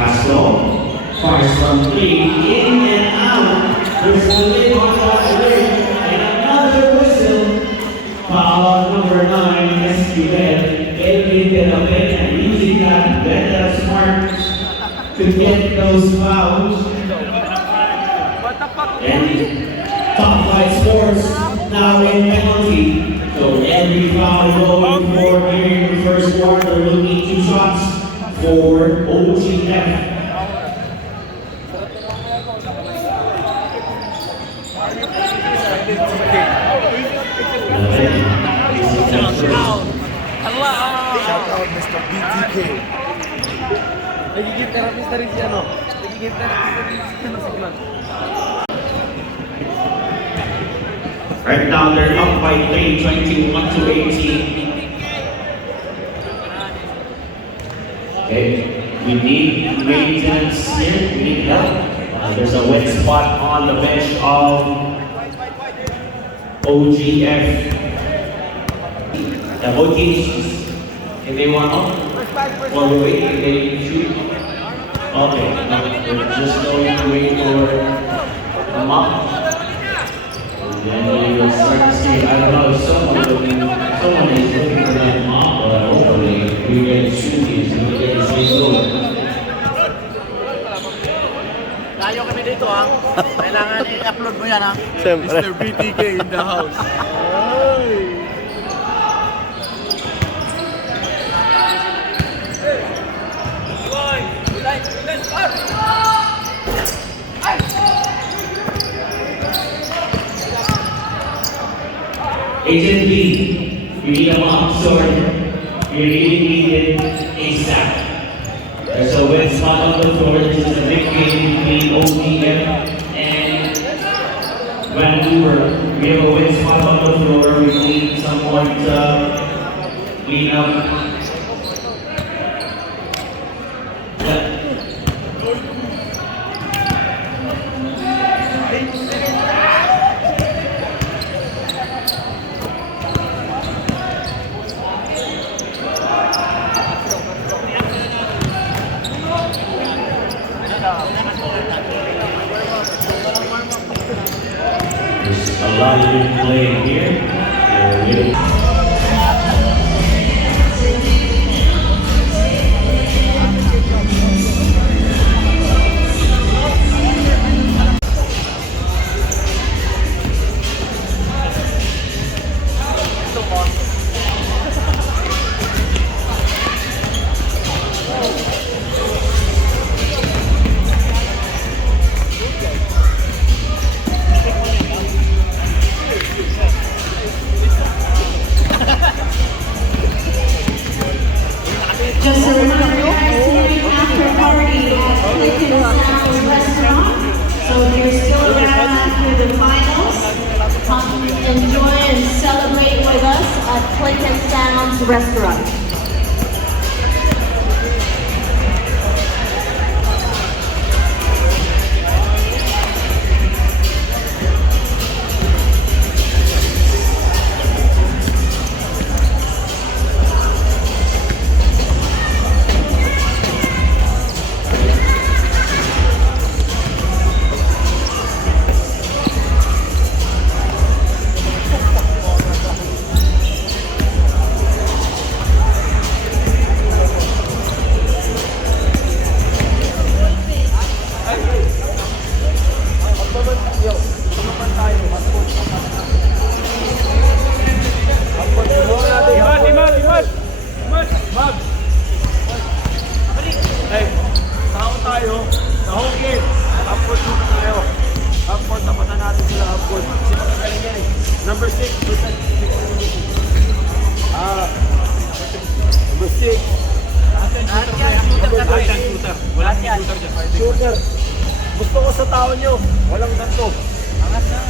Pass long. Fires from 3. In and out. There's a lid on the ring. And another whistle. Foul number 9. SQL. Getting a bit and using that better smart to get those fouls. And top 5 scores now in penalty. So every foul going for here in the first quarter will need 2 shots for OGF. Shout out Mr. BTK. Nagiging therapist na rin siya, no? Nagiging therapist na rin siya sa club. Right now they're up by 3, 21-18. Okay, we need maintenance here, we need help. There's a wet spot on the bench of OGF. The OGs, if they want up, or wait, if they shoot. Okay, no, we're just going to wait for the mop. And then we will start to see, I don't know, if someone is looking for that mop, but hopefully we get shooting, so we get the same goal. Layo kami dito ha. Kailangan i-upload mo yan ha. Mr. BTK in the house. Agent B, you need a mop sword. You really need it ASAP. There's a wet spot on the floor. This is a big game between OGF and Vancouver. We have a wet spot on the floor. We need someone to clean up. There's a lot of good play here. Just a reminder, guys, tonight after party at Clinton Sounds Restaurant. So if you're still around after the finals, come enjoy and celebrate with us at Clinton Sounds Restaurant. Hey, tao tayo, sa home game, upward muna tayo. Upward, tapatan natin sila upward. Kasi makagaling yan eh. Number 6, number 6. Wala shooter. Gusto ko sa tao nyo, walang ganito.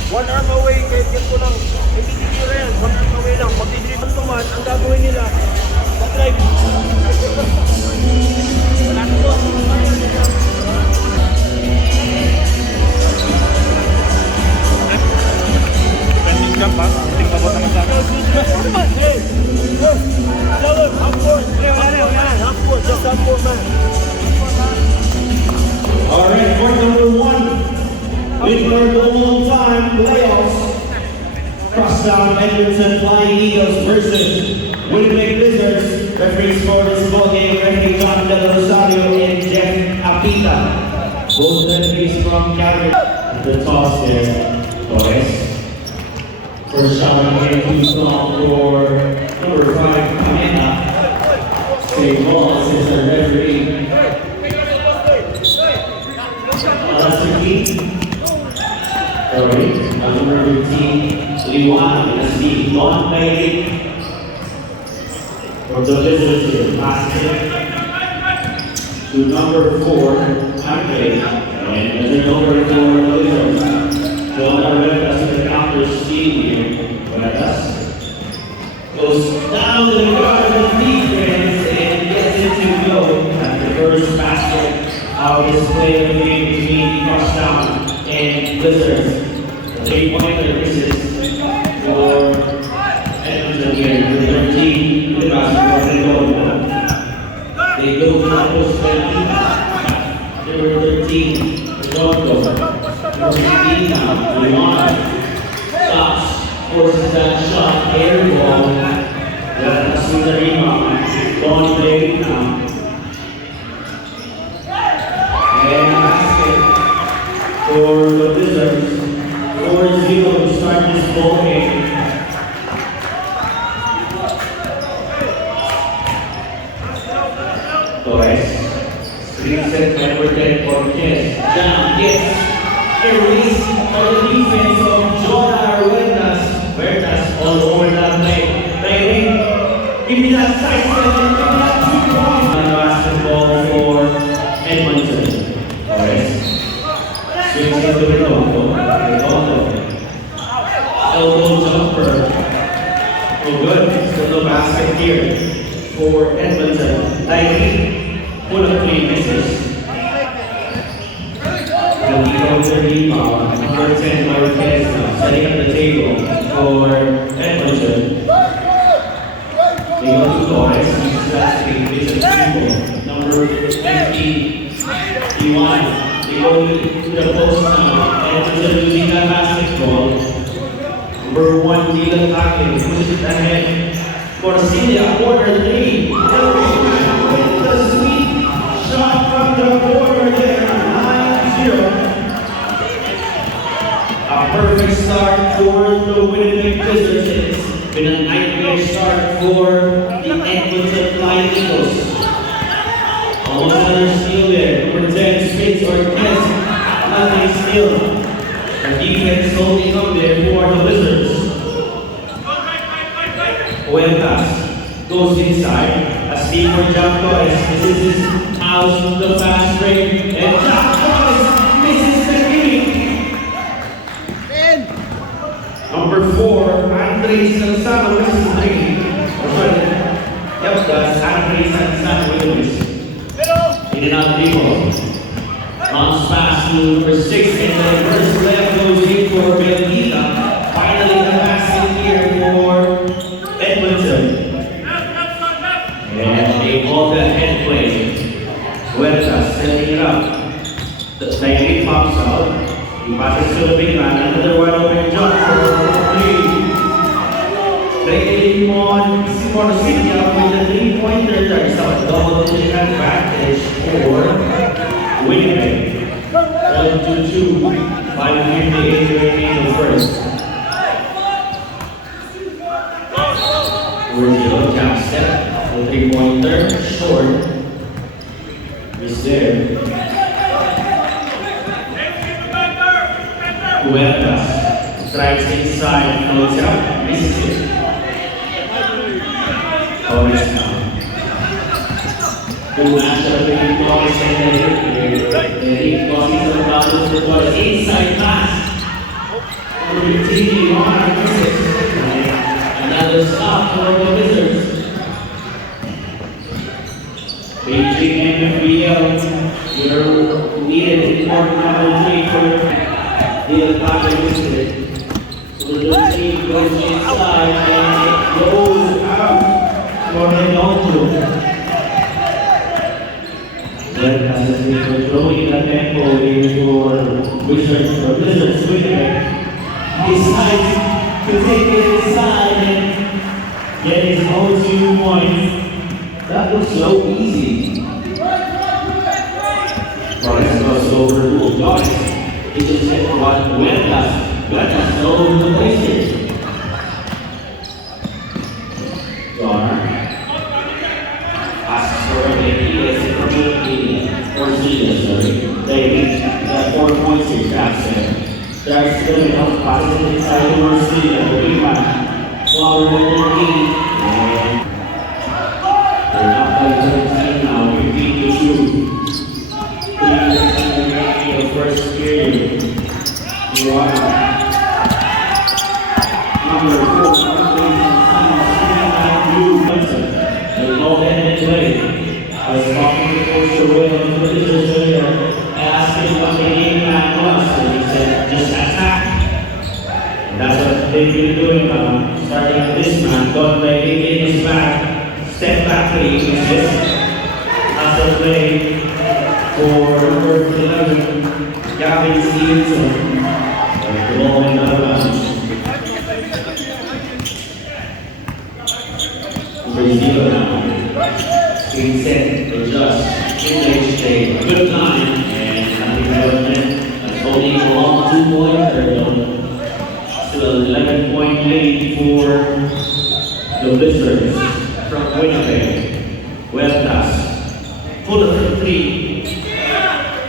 1 arm away, kahit ganito lang. Hindi nila yan, 1 arm away lang. Pag didriban ko man, ang gagawin nila, drive. Wala nito. Pending jump ha? Hindi ka babot naman sa akin. Hey! Tell him, half court. Half court, just half court man. Edmonton Flying Eagles versus Winnipeg Blizzards. Referees for this ball game, referee John Del Rosario and Jeff Apita. Both referees from Calgary. The toss there, Torres. First shot on game, too strong for number 5, Kamena. Save ball, says the referee. That's the key. Alright, number 15, Liwan, that's the non-play from the Blizzards here. Pass it to number 4, Andre, and there's a number for the Blizzards. John Arretas to the counter steal here. Arretas goes down to the guard of defense and gets it to go at the first basket of this play of the game between Crosstown and Blizzards. The 3-pointer misses for Edmonton here. The 13 with the basketball they go. They go to the post 20. Number 13, Toronto. Number 15 now, Leon. Stops, forces that shot, air ball. That's with the rebound. Don't play now. And basket for the Blizzards. 4-0 to start this ball game. Torres. Screen set number 10 for Kiss. Down, Kiss. Release for the defense of Jonah Huertas. Huertas all over that play. Baby, give me that side step and give me that 2 points. Basketball for Edmonton. Torres. Swings into the Redondo. Elbow jumper. Oh good. Still no basket here for Edmonton. Tyree. Pull up 3 misses. The lead rebound. Number 10 Marquez now setting up the table for Edmonton. They go to Torres. That's the vision people. Number 15. Iwan. They go to the post now. Edmonton losing that basketball. Number 1, Dylan Tackett pushes it ahead for Celia, corner 3. With the sweet shot from the corner there, 9-0. A perfect start for the Winnipeg Blizzards. It's been a nightmare start for the Edmonton Flying Eagles. Almost another steal there. Number 10, Spitz or Kiss. Nothing still. The defense holding up there for the Blizzards. Huertas goes inside. A steal for John Torres. This is his house, the fast break. And John Torres misses the game. Number 4, Andre Sansano misses 3. Yep, that's Andre Sansano with the miss. In and out dribble. Bounce pass to number 6, and the first left goes in for Belgita. Finally, the basket here for Edmonton. And they call the head play. Huertas setting it up. The Tyree pops out. He passes to the big man. Another wide open jump for 3. They on Cynthia with the 3-pointer. There's a double-digit advantage for Winnipeg. 12-2, 5:58 remaining in the first. We're jump step, the 3-pointer, short. Is there. Huertas strikes inside, floats out, misses it. Torres now. Good matchup between Torres and Eric crosses the boundaries to Torres. Inside pass. Number 15, Ron misses. Another stop for the Blizzards. Beijing MFBL. You're needed important number 3 for the attack listed. So the 13 goes inside and it goes out for the Redondo. Then as we were throwing the tempo in for Blizzards Winnipeg, decides to take it inside and get his own 2 points. That was so easy. Lawrence was overruled. Lawrence, he just hit one Huertas over the places. Garner. Passes for a lady, gets it from Orsilia, sorry. They got 4 points here, Jackson. That's going to help pass it inside to Orsilia. The big man. Flower with their team. And they're not playing 17 now. 15-2. The first period. You are number 4. They go ahead and play. I was talking to Coach Joel on the visitors earlier, asking what the game plan was, and he said, just attack. And that's what they've been doing now. Starting with this man, don't let him in his back, step back play, just as a play for number 11, Gavin Stevenson. The ball in out of bounds. Number 0 now. Screen set, adjust, image stay, good time, and I think that's only a long 2-pointer though. Still an 11-point lead for the visitors from Winnipeg. Huertas, full of 3.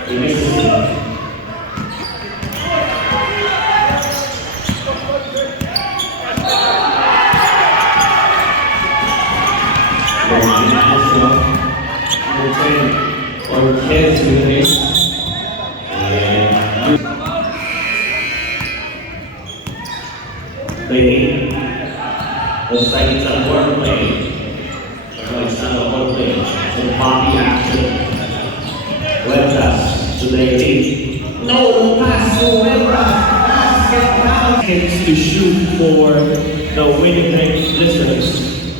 He misses it. Or kids with this. And play. Looks like it's a wordplay. No, it's not a wordplay. It's a poppy action. Huertas to the lead. No pass to Huertas. Gets to shoot for the Winnipeg Blizzards.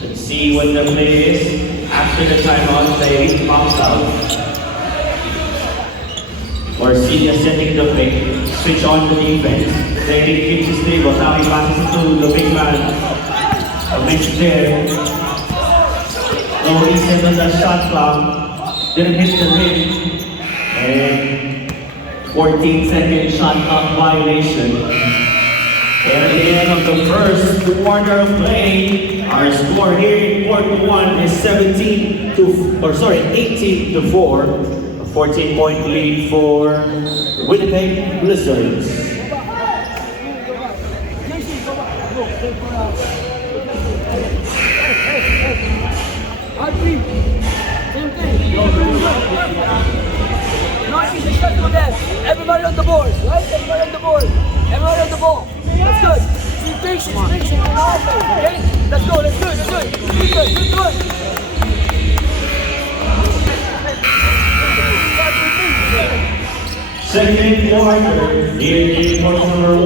Let's see what the play is. After the timeout, they pops out. Orsilia setting the pick, switch on the defense. Zayden keeps his stable, now he passes it to the big man. A miss there. No reset on the shot clock. Didn't hit the rim. And 14-second shot clock violation. And at the end of the first quarter of play, our score here in quarter 1 is 18 to 4. A 14-point lead for Winnipeg Blizzards. Everybody on the board, right? Everybody on the board. Everybody on the ball. That's good. Be patient, okay? Let's go, that's good, that's good. Good. Second quarter, here in quarter number 1.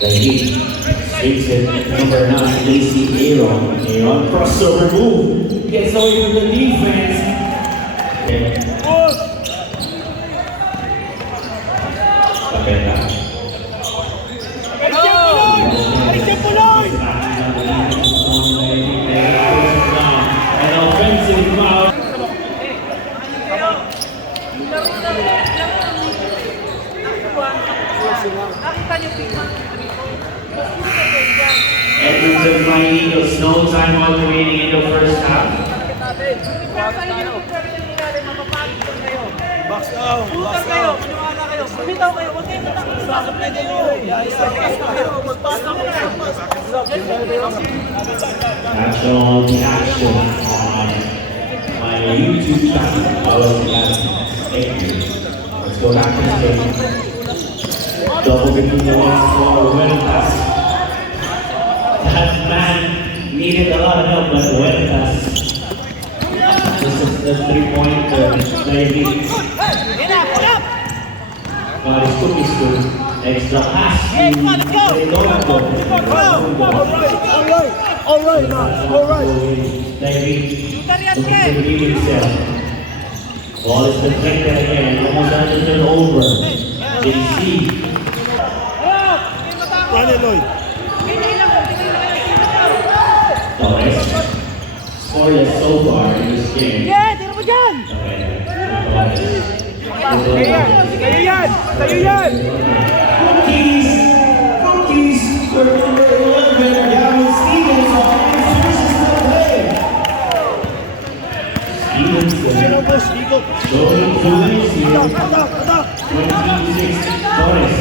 The Heat takes it, number 9, Lacey Aaron. Aaron crossover move, gets away from the defense. An offensive foul. Edmonton Flying Eagles, no timeout remaining in the first half. Box out. Bitaw kayo, huwag kayo Action on my YouTube channel. Thank you. Let's go back to the game. Double getting the last for Huertas. That man needed a lot of help, but Huertas. This is the 3-pointer maybe. But it's cookies good. Extra pass to Redondo. All right, man. All right. David looking to redeem himself. Ball is deflected again. Almost under turnover. JC. Run it, Lloyd. Torres. Scoreless so far in this game. Tira mo dyan! Sa'yo yan! Cookies for number 11, Gavin Stevens on finishes the play. Stevenson going to lose here. 26, Torres.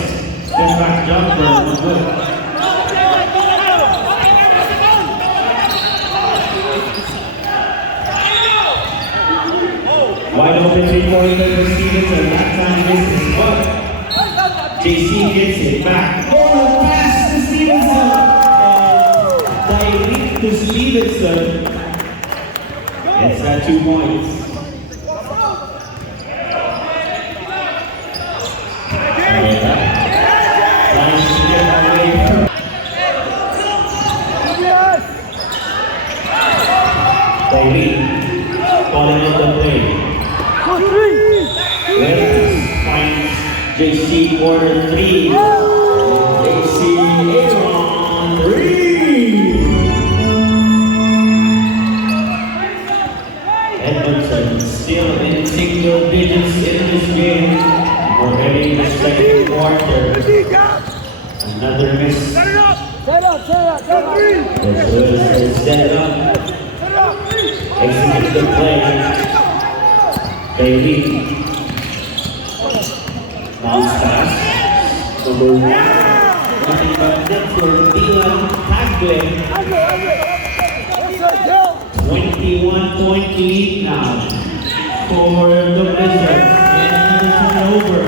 Step back jumper, no good. Wide open three-pointer for Stevenson. That time misses, but JC gets it back. Forward pass to Stevenson. Direct to Stevenson. It's got 2 points. Trying to get away. Direct. Calling on the play. Finds JC quarter 3. JC on 3. Edmonton still in single digits in this game. We're heading the second quarter. Another miss. Set up! Set it up. Execute the play. Bailey. Bounce pass. Number 1. Nothing but net for Dylan Tagle. 21-point lead now for the Wizards. And another turnover.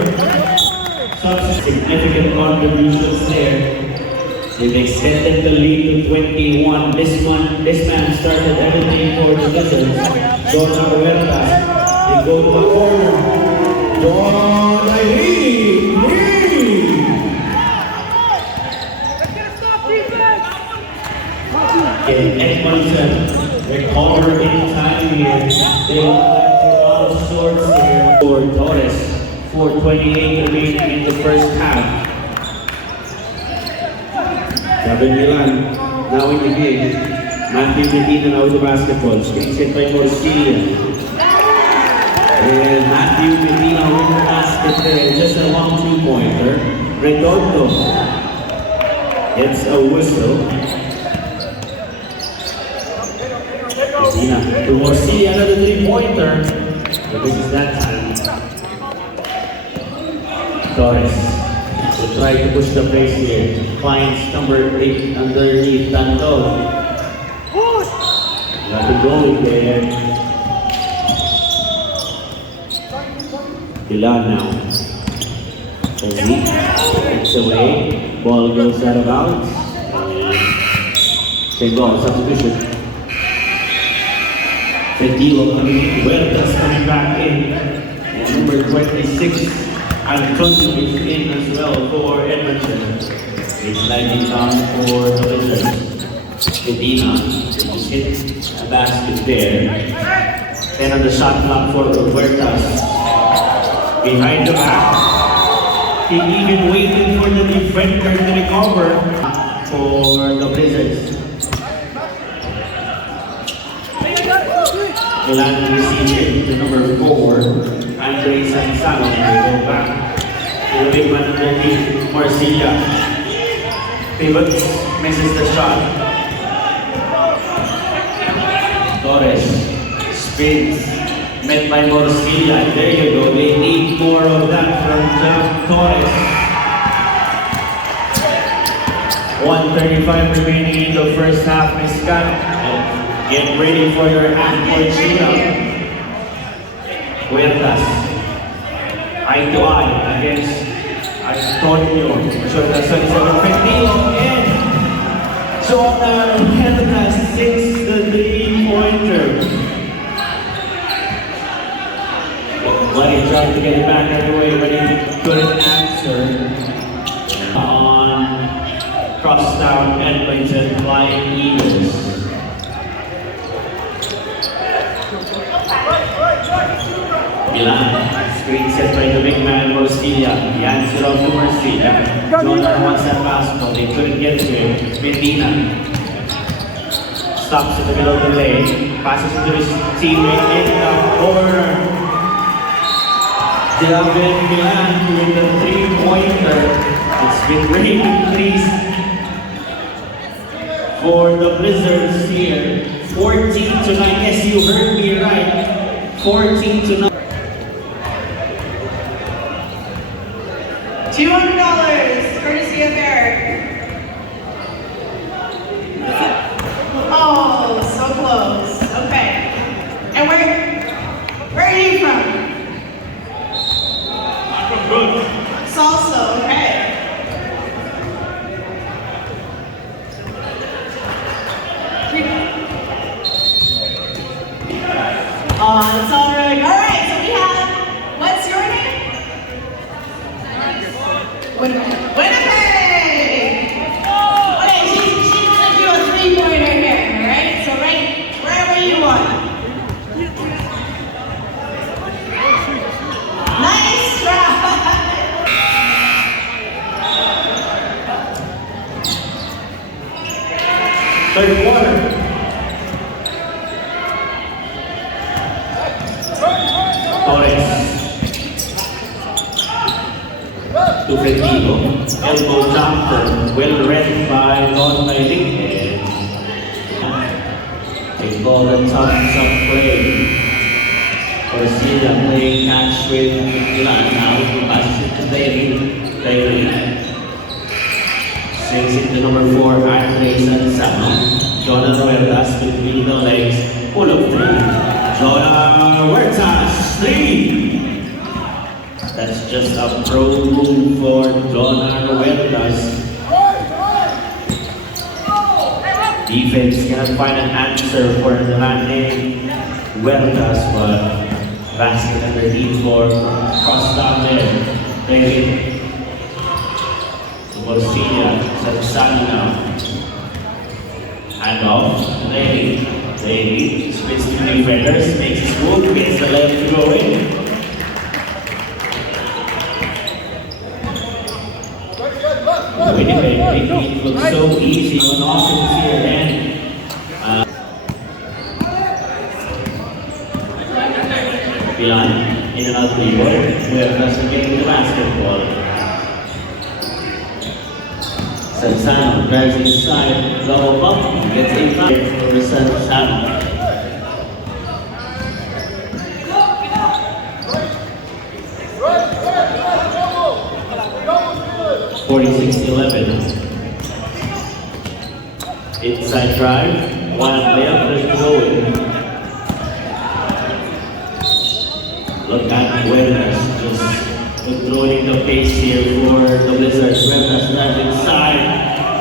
Such significant contributions there. They've extended the lead to 21. This man started everything for the Wizards. Jordan Huerta. They go to the corner. Don Edmonton recover in time here. They look like they're out of sorts here for Torres. 4:28 remaining in the first half. Sabi Milan, now in the game. Matthew Medina now with the basketball. Screen set by Morcilla. And Matthew Medina with the basket there. Just a long 2-pointer. Redondo. It's a whistle. Medina to Morcilla, another 3-pointer. But this is that time. Torres will try to push the pace here. Finds number 8 underneath Tandol. Got to go there. Ilan now. Zeke takes away. Ball goes out of bounds. Same ball, substitution. Fedilo coming in. Huertas coming back in. And number 26, Antonio is in as well for Edmonton. It's sliding down for the Wizards. Medina just hit a basket there. And on the shot clock for Huertas. Behind the back. He even waited for the defender to recover for the Wizards. Milan receives it to number 4, Andre Sansano. They go back to the big man underneath Morcilla. Pivots, misses the shot. Torres spins, met by Morcilla. There you go. They need more of that from Torres. 1:35 remaining in the first half. Miscut. Get ready for your half-court shootout. Huertas. Eye to eye against Antonio. Huertas is effective and Jordan Huertas 6 the 3-pointer. When he tried to get it back anyway, but he couldn't answer. Crosstown, Edmonton, Flying Eagles. Milan, screen set by the big man Borsilia. The answer of the Borsilia. Jonah wants that basketball. They couldn't get to it. Medina stops in the middle of the lane. Passes to his teammate in the corner. David Milan with the three-pointer. It's been raining threes for the Blizzards here. 14-9. Yes, you heard me right. 14-9. $200, courtesy of Eric. Oh, so close. Okay. And where are you from? I'm from Good. Salsa, okay. Oh, it's all right. All right, so we have, what's your name? Winnipeg! Okay, she's gonna do a three-pointer here, alright? So right wherever you want. Nice try! Third quarter. Torres. To Fredino, elbow jumper, well read by Don Malik. They call the thumbs up play. Borsilia playing catch with Milan. Now he passes it to David. David sings it to number 4, Andres Sansano. Jonah Huertas between the legs, pull up 3. Jonah Huertas, 3. That's just a pro move for Jonah Huertas. Defense cannot find an answer for the man named Huertas, but basket underneath for cross down there. David to Borsilia, Sansano now. Hand off, David splits to defenders, makes his move, gets the left to go in. Winnipeg making it look so easy on offense here, and Milan in and out the ball, where doesn't get the basketball. Sansano drives inside, double bump, gets a foul for Sansano. Inside drive, one layup, there's no in. Look at Huertas just controlling the pace here for the Blizzards. Huertas drives inside,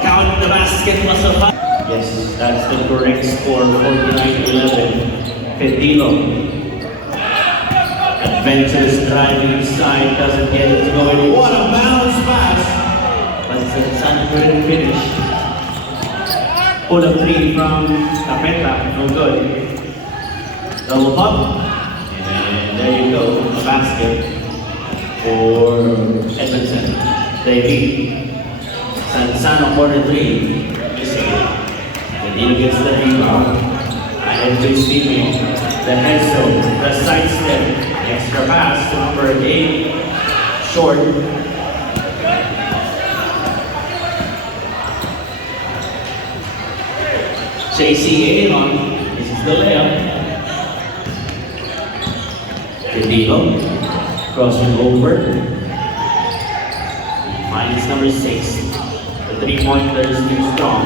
count the basket, was a foul. Yes, that's the correct score, 49-11. Pedilo. Adventures driving inside, doesn't get it to go in. What a bounce pass! But Sansano couldn't finish. Pull up 3 from Capeta, no good. Double pump. And there you go, a basket for Edmonton. They beat Sansano corner 3. Missing it. Pedilo gets the rebound. Ahead to his teammate. The headstone, the sidestep. Extra pass to number 8. Short. JC Aaron, this is the layup. Pedilo, crossing over. Finds number 6. The 3-pointer is too strong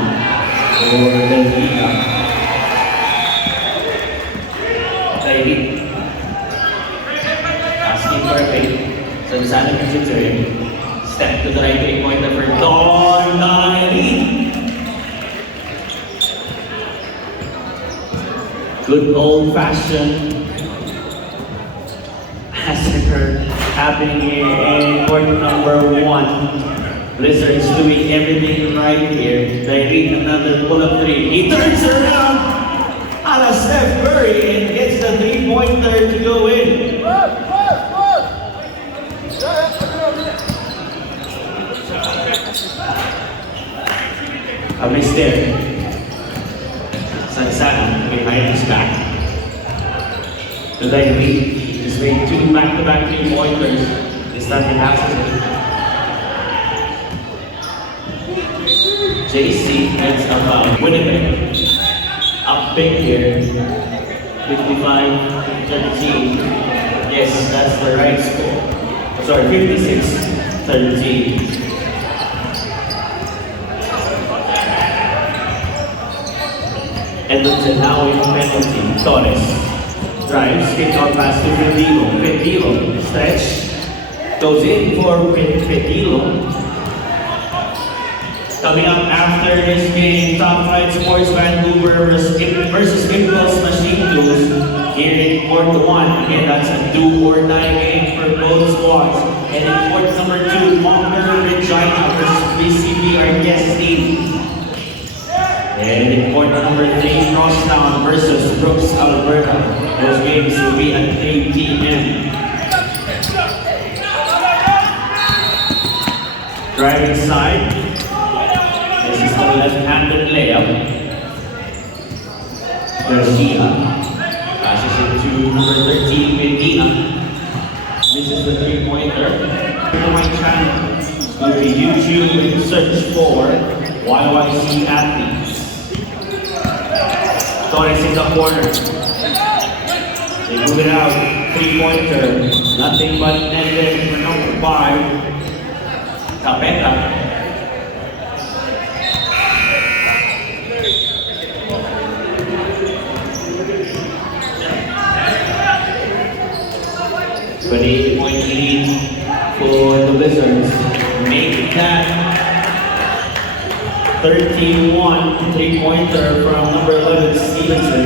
for the Liga. David. Asking for a pick. Sansano gives it to him. Step to the right 3-pointer for Don David. Good old-fashioned massacre happening here in court number 1. Blizzard's doing everything right here. They need another pull-up three. He turns around a la Steph Curry and gets the three-pointer to go in. A miss there. Sansana behind his back. The lead just made two back-to-back three-pointers. This time he passes it. JC heads up Winnipeg. Up big here. 55-13. Yes, that's the right score. Sorry, 56-13. Edmonton now in penalty. Torres drives, kick out pass to Pedilo. Pedilo stretch, goes in for Pedilo. Coming up after this game, Top Flight Sports Vancouver versus Impulse Machine Tools here in Court 1. Again, that's a do-or-die game for both squads. And in Court number 2, Monger Regina versus BCB, our guest team. And in Court number 3, Crosstown versus Brooks, Alberta. Those games will be at 8 p.m. Driving side. This is the left-handed layup. Garcia passes it to number 13, Medina. This is the three-pointer. To my channel, go to YouTube and search for YYC Athletes. Torres in the corner. They move it out. Three-pointer. Nothing but netted for number 5. Capeta. But 8-point lead for the Wizards. Make that 13-1 three-pointer from number 11, Stevenson.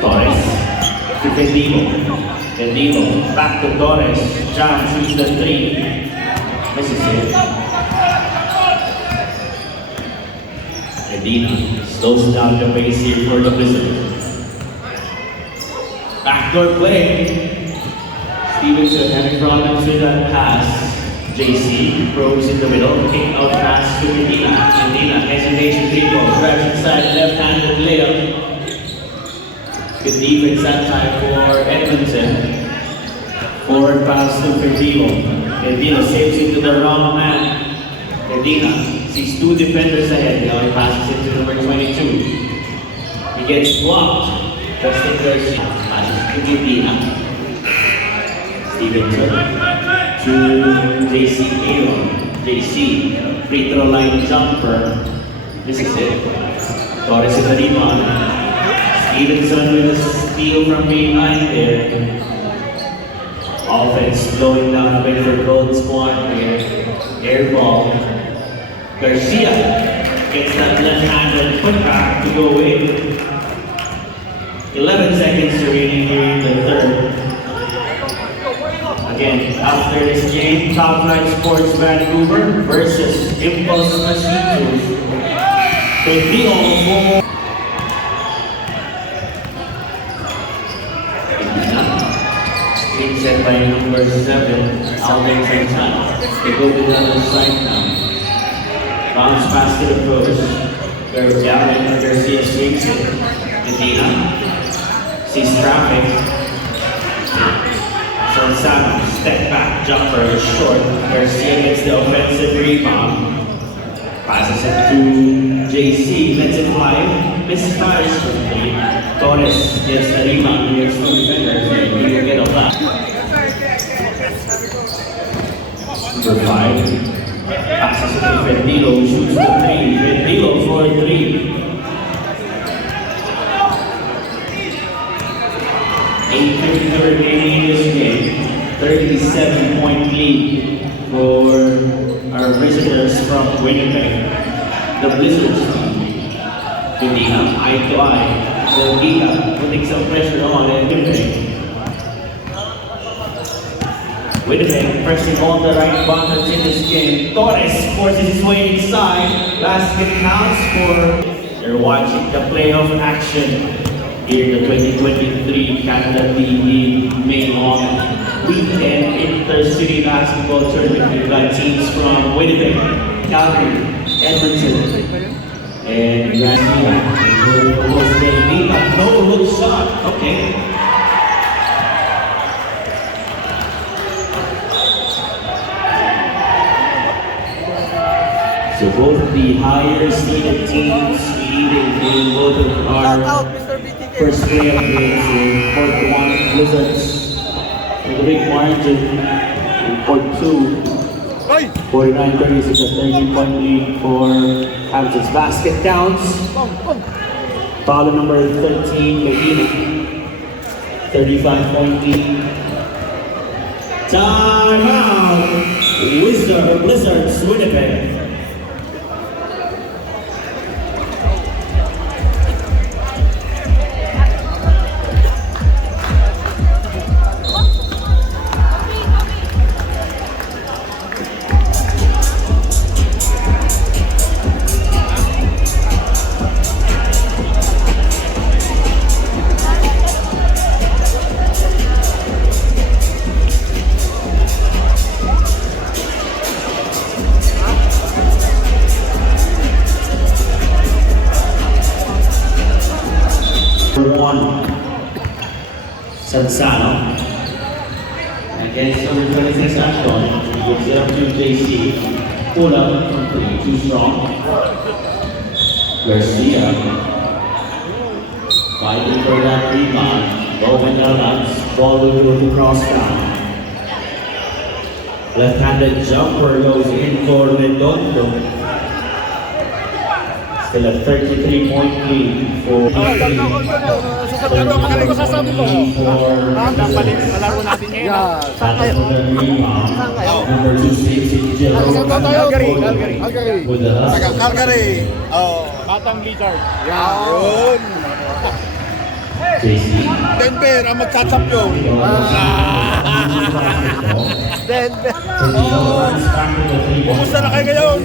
Torres to Pedilo. Pedilo back to Torres. Jam shoots the three. Misses it. Medina slows down the pace here for the Wizards. Backdoor play. Stevenson having problems with that pass. JC probes in the middle, kick out pass to Medina. Medina hesitation dribble, grabs inside, left-handed layup. Good defense that time for Edmonton. Forward pass to Pedilo. Pedilo saves it to the wrong man. Medina sees two defenders ahead. Now he passes it to number 22. He gets blocked. Justin Garcia passes to Medina. Stevenson to JC Halo. JC, free throw line jumper. This is it. Torres in the rebound. Stevenson with a steal from behind there. Offense slowing down a bit for both squad here. Air ball. Garcia gets that left-handed putback to go in. 11 seconds remaining here in the third. Again, after this game, Top Flight Sports Vancouver versus Impulse Machine Tools. Pedilo for set by number 7, Alden Santana. They go to the other side now. Bounce pass to the post. They're down and Garcia swings it. Medina sees traffic. Santana, step back, jumper is short. Garcia gets the offensive rebound. Passes it to JC, lets it fly. Misfires for 3. Torres gets the rebound against two defenders and he will get a foul. Number 5. Passes it to Pedilo, shoots the 3. Pedilo for 3. 8:50 remaining in this game. 37-point lead for our visitors from Winnipeg. The Blizzards team. Medina, eye to eye. Delgita putting some pressure on and Winnipeg. Winnipeg pressing on the right buttons in this game. Torres forces his way inside. Basket counts for... They're watching the playoff action here in the 2023 Canada D-League May Long Weekend Intercity Basketball Tournament. We've got teams from Winnipeg, Calgary, Edmonton, and Grand no look shot. Okay. So both the higher seeded teams leading in both of our first playoff games in Court 1 Blizzards with a big margin in Court 2. 49-36, a 13-point lead for Hampton's. Basket counts. Foul number 13, Kahina. 35-point lead. Timeout! Blizzards, Winnipeg. One, Sansano against number 26 Ashton. He gives it up to JC. Pull up from three, too strong. Garcia fighting for that rebound. Owen Alans, ball will go to cross down. Left-handed jumper goes in for Redondo. Still a 33-point lead for number 2 6 Calgary. Batang Lizard. Yun. JC. Denver ang magka-champion. Denver. Kumusta na kayo ngayon?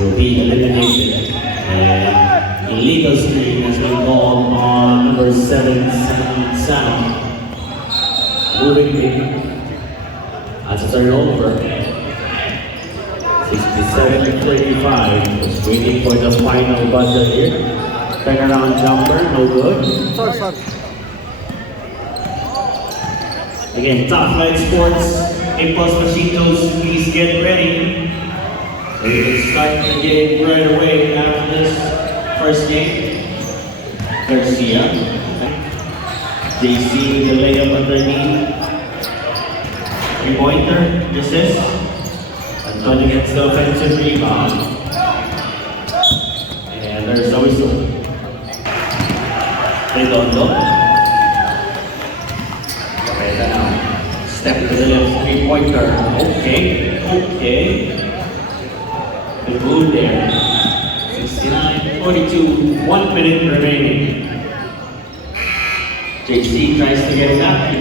Will be eliminated. And illegal screen has been called on number 7, Sam. Moving big. That's a turnover. 67-35. Just waiting for the final buzzer here. Turnaround jumper, no good. Sorry. Again, Top Flight Sports, Impulse Machitos, please get ready. We can start the game right away after this first game. Garcia. JC with the layup underneath. Three-pointer, misses. Antonio gets the offensive rebound. And there's a whistle. Redondo. Okay, now. Step to the left, three-pointer. Okay. Good move there. 69-42, 1 minute remaining. JC tries to get it up.